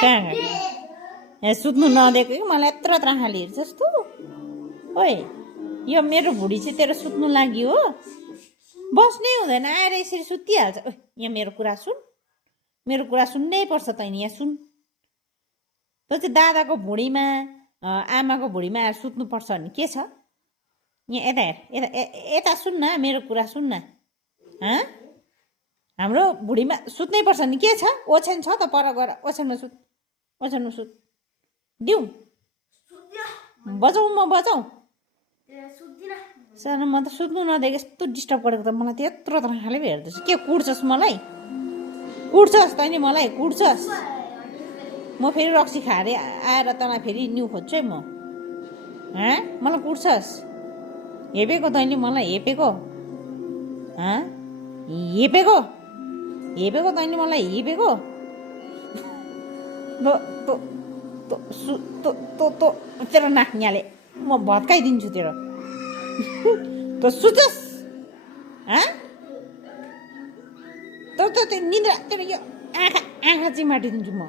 कहाँ गयो ए सुत्नु नदिएको कि मलाई यत्रो आँखाले हेर्छ जस्तो ओए यो मेरो भुँडी चाहिँ तेरो सुत्नु लागि हो बस्नै हुँदैन आएर यसरी सुतिहाल्छ ओ यहाँ मेरो कुरा सुन मेरो कुरा सुन्नै पर्छ तैँले यहाँ सुन तँ चाहिँ दादाको भुँडीमा आमाको भुँडीमा आएर सुत्नुपर्छ भने के छ यहाँ यता हेर यता सुन न मेरो कुरा सुन न हाम्रो भुँडीमा सुत्नै पर्छ नि के छ ओछ्यान छ त पर गएर ओछ्यानमा सुत दिउँ बजाउँ म बजाउँ सानो म त सुत्नु नदिएको यस्तो डिस्टर्ब गरेको त मलाई त यत्रो त खाले हेर्दैछ के कुट्छस् मलाई कुट्छस् तैँले मलाई कुट्छस् म फेरि रक्सी खाएर आएर तँलाई फेरि न्यु खोज्छु है म मलाई कुट्छस् हेपेको तैँले मलाई हेपेको हेपेको तैँले मलाई हेपेको तेरो नाक यहाँले म भत्काइदिन्छु तेरो त सुतस् त्यो निद्रा तेरो यो आँखा चिमाटिदिन्छु म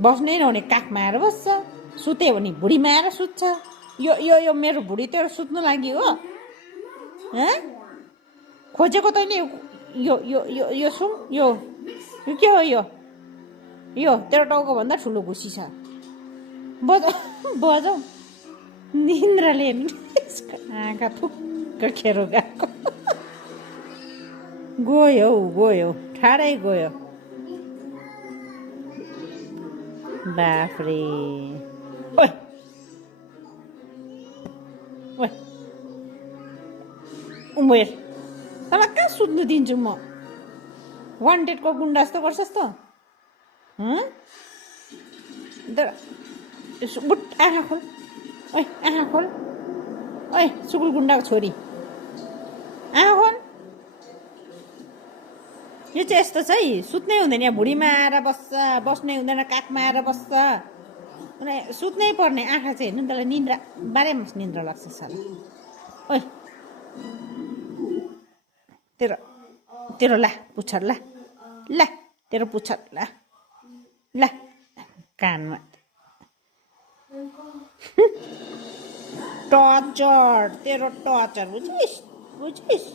बस्नै नहुने काखमा आएर बस्छ सुत्यो भने भुँडीमा आएर सुत्छ यो यो यो मेरो भुँडी तेरो सुत्नु लागि हो खोजेको तैँले यो यो यो यो सुन यो के हो यो तेरो टाउको भन्दा ठुलो घुसी छ बजाऊ निन्द्राले आँखा थुक्क खेरो गएको गयो ठाडै गयो बाफ्रे उमेर तँलाई कहाँ सुत्नु दिन्छु म वान्टेडको गुन्डा जस्तो गर्छस् त बुट आँखा खोल आँखा खोल सुकुल गुन्डाको छोरी आँखा खोल यो चाहिँ यस्तो छ है सुत्नै हुँदैन यहाँ भुँडीमा आएर बस्छ बस्नै हुँदैन काखमा आएर बस्छ सुत्नै पर्ने आँखा चाहिँ हेर्नु तँलाई निन्द्रा बाह्रै मास निन्द्रा लाग्छ साला ओइ तेरो ला पुच्छर ला तेरो पुच्छर ला कानमा टर्चर तेरो टर्चर बुझिस्